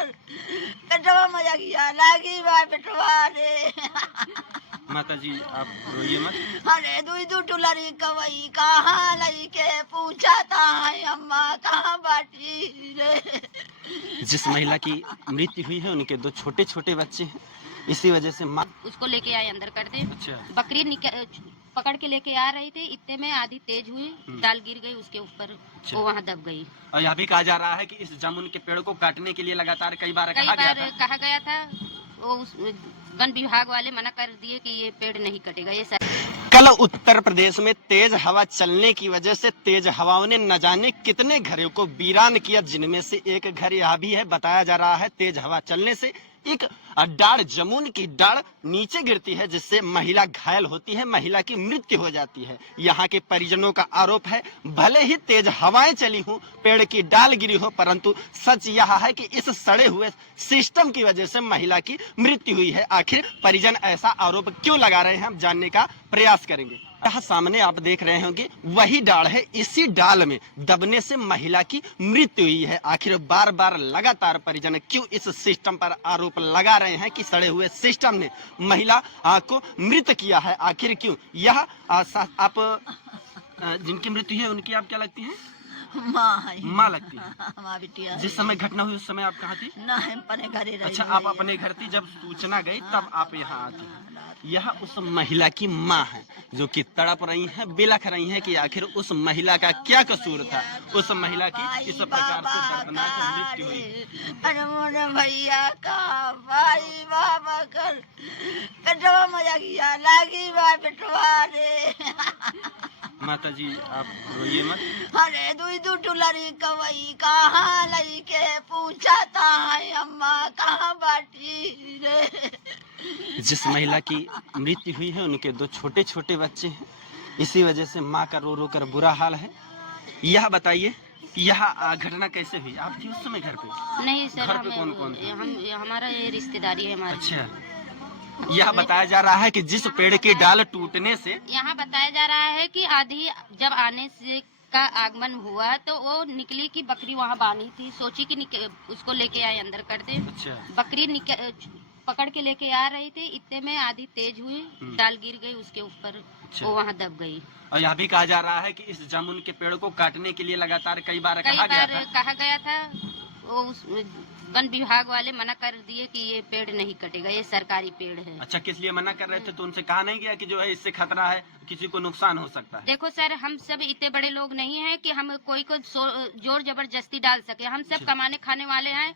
कर कटवा मजा किया लागी बा बेटवा रे। माता जी आप रोइए मत। अरे दुई दू टुलरी कवई कहाँ लई के पूछा था अम्मा कहाँ बाटी रे। जिस महिला की मृत्यु हुई है उनके 2 छोटे छोटे बच्चे हैं, इसी वजह से माँ उसको लेके आए अंदर कर दे। अच्छा बकरी पकड़ के लेके आ रहे थे, इतने में आधी तेज हुई, डाल गिर गई उसके ऊपर, वो वहाँ दब गई। और यह भी कहा जा रहा है कि इस जामुन के पेड़ को काटने के लिए लगातार कई बार कहा गया था। वो उस वन विभाग वाले मना कर दिए कि ये पेड़ नहीं कटेगा। ये कल उत्तर प्रदेश में तेज हवा चलने की वजह से तेज हवाओं ने न जाने कितने घरों को वीरान किया, जिनमें से एक घर यह भी है। बताया जा रहा है तेज हवा चलने से एक डाढ़ जामुन की डाढ़ नीचे गिरती है, जिससे महिला घायल होती है, महिला की मृत्यु हो जाती है। यहाँ के परिजनों का आरोप है भले ही तेज हवाएं चली हों, पेड़ की डाल गिरी हो, परंतु सच यह है कि इस सड़े हुए सिस्टम की वजह से महिला की मृत्यु हुई है। आखिर परिजन ऐसा आरोप क्यों लगा रहे हैं, हम जानने का प्रयास करेंगे। यहाँ सामने आप देख रहे होंगे वही डाल है, इसी डाल में दबने से महिला की मृत्यु हुई है। आखिर बार बार लगातार परिजन क्यों इस सिस्टम पर आरोप लगा रहे हैं कि सड़े हुए सिस्टम ने महिला को मृत किया है, आखिर क्यों? यह आप जिनकी मृत्यु है उनकी आप क्या लगती है? माँ लगती है। माँ बिटिया जिस समय घटना हुई उस समय आप कहाँ थी? ना हम अपने घरे रही। अच्छा आप अपने घर थी, जब सूचना गई तब आप यहाँ आती। यह उस महिला की माँ है जो कि तड़प रही है, बिलख रही है कि आखिर उस महिला का क्या कसूर था, उस महिला की इस प्रकार से दर्दनाक मृत्यु हुई। अरे मोरे भैया का भाई बाबा कर कटवा मजा किया लागी बा बेटवा रे। माता जी आप रोइए मत। अरे दुई दू टुलरी कवई कहाँ लई के पूछा था अम्मा कहाँ बाटी रे। जिस महिला की मृत्यु हुई है उनके 2 छोटे छोटे बच्चे हैं, इसी वजह से माँ का रो रो कर बुरा हाल है। यह बताइए यह घटना कैसे हुई? आप थी उस समय घर पे? नहीं सर, घर पे कौन कौन था? हमारा ये रिश्तेदारी है हमारी। अच्छा यह बताया जा रहा है कि जिस पेड़ की डाल टूटने से यहाँ बताया जा रहा है कि आधी जब आने से का आगमन हुआ तो वो निकली कि बकरी वहाँ बांधी थी, सोची कि उसको लेके आए अंदर कर दे। अच्छा बकरी पकड़ के लेके आ रही थी, इतने में आधी तेज हुई, डाल गिर गई उसके ऊपर, वो वहाँ दब गई। और यह भी कहा जा रहा है कि इस जामुन के पेड़ को काटने के लिए लगातार कई बार कहा गया था। वो उस वन विभाग वाले मना कर दिए कि ये पेड़ नहीं कटेगा, ये सरकारी पेड़ है। अच्छा किस लिए मना कर रहे थे? तो उनसे कहा नहीं गया कि जो है इससे खतरा है, किसी को नुकसान हो सकता है? देखो सर, हम सब इतने बड़े लोग नहीं हैं कि हम कोई को जोर जबरदस्ती डाल सके। हम सब कमाने खाने वाले हैं,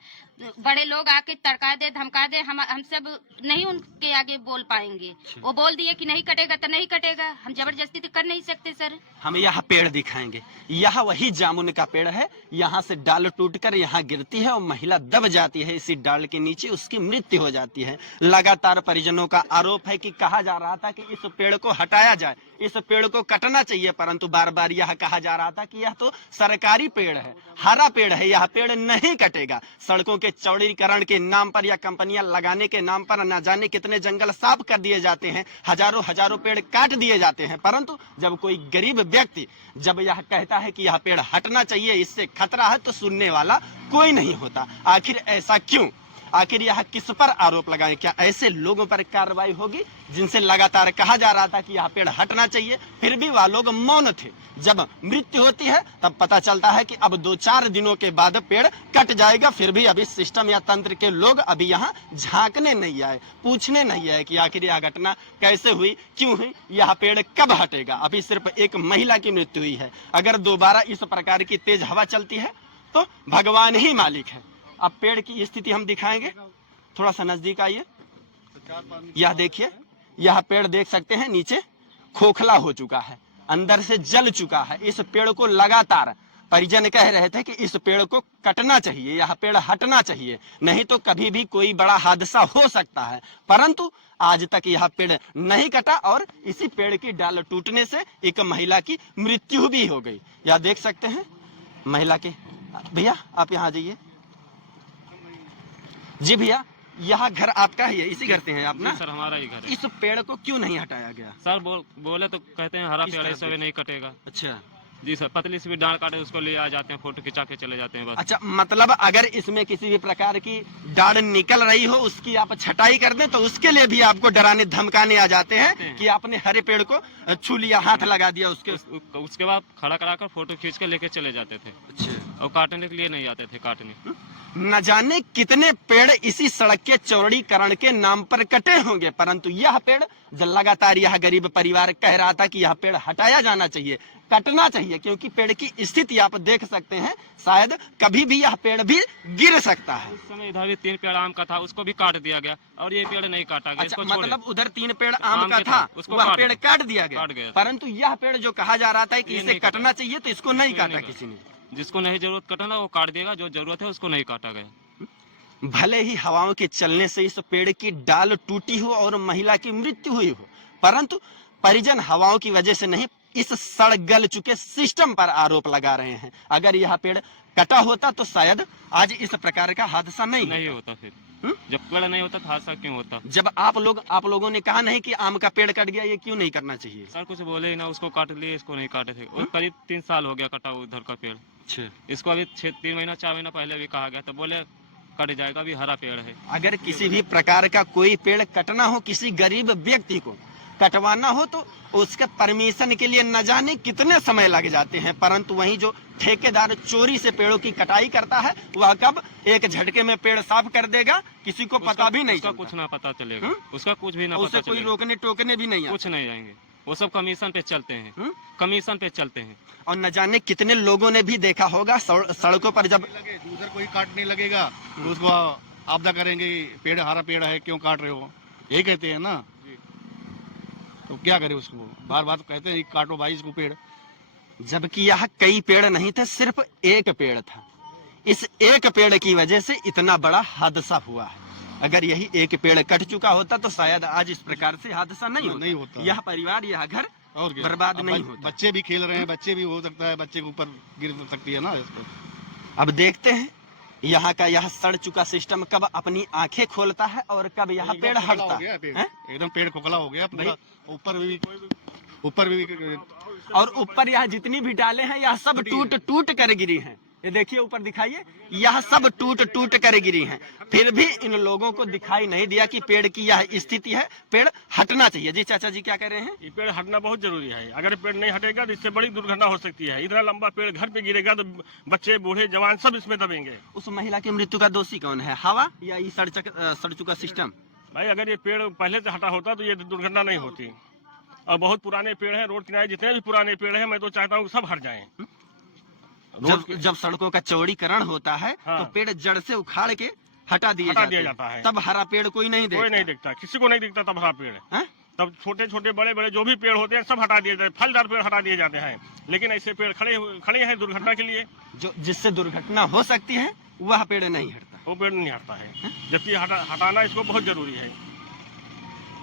बड़े लोग आके तड़का दे धमका दे, हम सब नहीं उनके आगे बोल पाएंगे। वो बोल दिए कि नहीं कटेगा तो नहीं कटेगा, हम जबरदस्ती तो कर नहीं सकते सर। हम यह पेड़ दिखाएंगे, यह वही जामुन का पेड़ है, यहाँ से डाल टूटकर यहाँ गिरती है और महिला दब जाती है इसी डाल के नीचे, उसकी मृत्यु हो जाती है। लगातार परिजनों का आरोप है कि कहा जा रहा था कि इस पेड़ को हटाया जाए, इस पेड़ को कटना चाहिए, परंतु बार बार यह कहा जा रहा था कि यह तो सरकारी पेड़ है, हरा पेड़ है, यह पेड़ नहीं कटेगा। सड़कों के चौड़ीकरण के नाम पर या कंपनियां लगाने के नाम पर न जाने कितने जंगल साफ कर दिए जाते हैं, हजारों पेड़ काट दिए जाते हैं, परंतु जब कोई गरीब व्यक्ति जब यह कहता है कि यह पेड़ हटना चाहिए, इससे खतरा है, तो सुनने वाला कोई नहीं होता। आखिर ऐसा क्यों? आखिर यह किस पर आरोप लगाए? क्या ऐसे लोगों पर कार्रवाई होगी जिनसे लगातार कहा जा रहा था कि यह पेड़ हटना चाहिए, फिर भी वह लोग मौन थे? जब मृत्यु होती है तब पता चलता है कि अब 2-4 दिनों के बाद पेड़ कट जाएगा, फिर भी अभी सिस्टम या तंत्र के लोग अभी यहाँ झांकने नहीं आए, पूछने नहीं आए कि आखिर यह घटना कैसे हुई, क्यों हुई, यह पेड़ कब हटेगा। अभी सिर्फ एक महिला की मृत्यु हुई है, अगर दोबारा इस प्रकार की तेज हवा चलती है तो भगवान ही मालिक है। अब पेड़ की स्थिति हम दिखाएंगे, थोड़ा सा नजदीक आइए। यह देखिए, यह पेड़ देख सकते हैं नीचे खोखला हो चुका है, अंदर से जल चुका है। इस पेड़ को लगातार परिजन कह रहे थे कि इस पेड़ को कटना चाहिए, यह पेड़ हटना चाहिए, नहीं तो कभी भी कोई बड़ा हादसा हो सकता है, परंतु आज तक यह पेड़ नहीं कटा और इसी पेड़ की डाल टूटने से एक महिला की मृत्यु भी हो गई। यह देख सकते हैं महिला के। भैया आप यहाँ आ जाइए। जी भैया, यह घर आपका ही है, इसी घर से हैं आप ना? सर हमारा ही घर है। इस पेड़ को क्यों नहीं हटाया गया? सर बोले तो कहते हैं हरा पेड़ है, नहीं कटेगा। अच्छा, जी सर, पतली सी भी डाल काटे उसको ले आ जाते हैं, फोटो खिंचा के चले जाते हैं बस। अच्छा, मतलब अगर इसमें किसी भी प्रकार की डाढ़ निकल रही हो उसकी आप छटाई कर दें तो उसके लिए भी आपको डराने धमकाने आ जाते हैं कि आपने हरे पेड़ को छू लिया, हाथ लगा दिया उसके। उसके बाद खड़ा कराकर फोटो खींच के लेके चले जाते थे। अच्छा। और काटने के लिए नहीं आते थे काटने। न जाने कितने पेड़ इसी सड़क के चौड़ीकरण के नाम पर कटे होंगे, परंतु यह पेड़ लगातार यह गरीब परिवार कह रहा था कि यह पेड़ हटाया जाना चाहिए, कटना चाहिए, क्योंकि पेड़ की स्थिति आप देख सकते हैं, शायद कभी भी यह पेड़ भी गिर सकता है। उस समय इधर भी 3 पेड़ आम का था, उसको भी काट दिया गया और ये पेड़ नहीं काटा गया। अच्छा, इसको मतलब उधर 3 पेड़ आम का था, उसको वह पेड़ काट दिया गया, गया। परंतु यह पेड़ जो कहा जा रहा था कि ये इसे नहीं कटना चाहिए तो इसको नहीं काटा किसी ने। जिसको नहीं जरूरत कटना वो काट देगा, जो जरूरत है उसको नहीं काटा गया। भले ही हवाओं के चलने से इस पेड़ की डाल टूटी हो और महिला की मृत्यु हुई हो, परंतु परिजन हवाओं की वजह से नहीं, इस सड़ गल चुके सिस्टम पर आरोप लगा रहे हैं। अगर यह पेड़ कटा होता तो शायद आज इस प्रकार का हादसा नहीं होता। फिर जब पेड़ नहीं होता तो हादसा क्यों होता? जब आप लोगों ने कहा नहीं कि आम का पेड़ कट गया, ये क्यों नहीं करना चाहिए? सर कुछ बोले ही ना, उसको काट लिए, इसको नहीं काटे थे। और करीब 3 साल हो गया कटा उधर का पेड़। इसको अभी 3 महीना 4 महीना पहले भी कहा गया तो बोले कट जाएगा, अभी हरा पेड़ है। अगर किसी भी प्रकार का कोई पेड़ कटना हो, किसी गरीब व्यक्ति को कटवाना हो तो उसके परमिशन के लिए न जाने कितने समय लग जाते हैं, परंतु वहीं जो ठेकेदार चोरी से पेड़ों की कटाई करता है वह कब एक झटके में पेड़ साफ कर देगा किसी को पता भी नहीं, उसका कुछ ना पता चलेगा। उसका कुछ भी ना पता चलेगा, कोई रोकने टोकने भी नहीं, कुछ नहीं आएंगे, वो सब कमीशन पे चलते हैं। कमीशन पे चलते हैं। और न जाने कितने लोगों ने भी देखा होगा सड़कों पर जब दूसरा कोई काटने लगेगा तो उसको आपदा करेंगे, पेड़ हरा पेड़ है क्यों काट रहे हो, यही कहते हैं ना। तो क्या करे, उसको बार बार कहते हैं काटो भाई इसको पेड़, जबकि यह कई पेड़ नहीं थे, सिर्फ एक पेड़ था। इस एक पेड़ की वजह से इतना बड़ा हादसा हुआ है। अगर यही एक पेड़ कट चुका होता तो शायद आज इस प्रकार से हादसा नहीं होता। यह परिवार, यह घर और बर्बाद नहीं होता। बच्चे भी खेल रहे हैं, बच्चे भी हो सकता है, बच्चे के ऊपर गिर सकती है ना इसको। अब देखते हैं यहाँ का यह सड़ चुका सिस्टम कब अपनी आंखें खोलता है और कब यह पेड़ हटता है। एकदम पेड़ खोखला हो गया पूरा, ऊपर भी और ऊपर यह जितनी भी डाले हैं यह सब टूट कर गिरी हैं। ये देखिए ऊपर दिखाइए, यह सब टूट कर गिरी हैं। फिर भी इन लोगों को दिखाई नहीं दिया कि पेड़ की यह स्थिति है, पेड़ हटना चाहिए। जी चाचा जी क्या कह रहे हैं? ये पेड़ हटना बहुत जरूरी है। अगर पेड़ नहीं हटेगा तो इससे बड़ी दुर्घटना हो सकती है। इतना लंबा पेड़ घर पे गिरेगा तो बच्चे बूढ़े जवान सब इसमें दबेंगे। उस महिला की मृत्यु का दोषी कौन है, हवा या ये सड़ चुका सिस्टम? भाई अगर ये पेड़ पहले से हटा होता तो ये दुर्घटना नहीं होती। और बहुत पुराने पेड़ हैं, रोड किनारे जितने भी पुराने पेड़ हैं मैं तो चाहता हूँ सब हट जाएं। जब सड़कों का चौड़ीकरण होता है तो पेड़ जड़ से उखाड़ के हटा दिया जाता है। तब हरा पेड़ कोई नहीं देखता, किसी को नहीं दिखता तब हरा पेड़। तब छोटे छोटे बड़े बड़े जो भी पेड़ होते हैं सब हटा दिए जाते, फलदार पेड़ हटा दिए जाते हैं। लेकिन ऐसे पेड़ खड़े हैं दुर्घटना के लिए, जो जिससे दुर्घटना हो सकती है वह पेड़ नहीं हटता, वो पेड़ नहीं हटता है। जबकि हटाना इसको बहुत जरूरी है।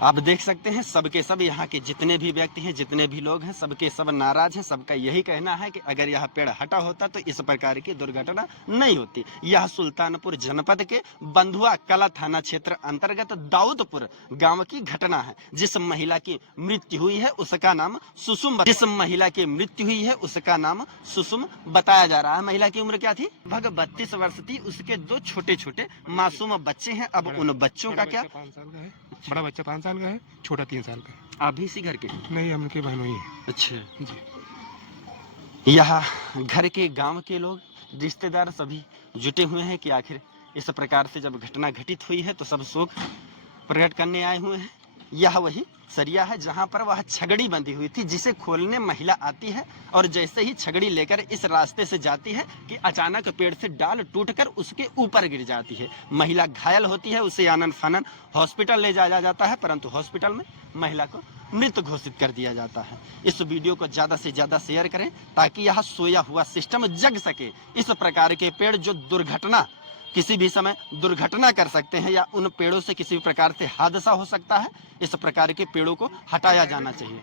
आप देख सकते हैं सबके सब यहाँ के जितने भी व्यक्ति हैं, जितने भी लोग हैं, सबके सब नाराज हैं। सबका यही कहना है कि अगर यह पेड़ हटा होता तो इस प्रकार की दुर्घटना नहीं होती। यह सुल्तानपुर जनपद के बंधुआ कला थाना क्षेत्र अंतर्गत दाऊदपुर गांव की घटना है। जिस महिला की मृत्यु हुई है उसका नाम सुसुम बताया जा रहा है। महिला की उम्र क्या थी? लगभग 32 वर्ष थी। उसके 2 छोटे छोटे मासूम बच्चे हैं। अब उन बच्चों का क्या? 5 साल का है, बड़ा बच्चा 5 साल का है, छोटा 3 साल का है। आप भी इसी घर के? नहीं, हम उनके बहनोई हैं। अच्छा जी। यहाँ घर के गांव के लोग, रिश्तेदार सभी जुटे हुए हैं कि आखिर इस प्रकार से जब घटना घटित हुई है तो सब शोक प्रकट करने आए हुए हैं। यह वही सरिया है जहां पर वह छगड़ी बंधी हुई थी, जिसे खोलने महिला आती है और जैसे ही छगड़ी लेकर इस रास्ते से जाती है कि अचानक पेड़ से डाल टूटकर उसके ऊपर गिर जाती है। महिला घायल होती है, उसे आनन फानन हॉस्पिटल ले जाया जाता है, परंतु हॉस्पिटल में महिला को मृत घोषित कर दिया जाता है। इस वीडियो को ज्यादा से ज्यादा शेयर करें ताकि यह सोया हुआ सिस्टम जग सके। इस प्रकार के पेड़ जो दुर्घटना किसी भी समय दुर्घटना कर सकते हैं या उन पेड़ों से किसी भी प्रकार से हादसा हो सकता है, इस प्रकार के पेड़ों को हटाया जाना चाहिए।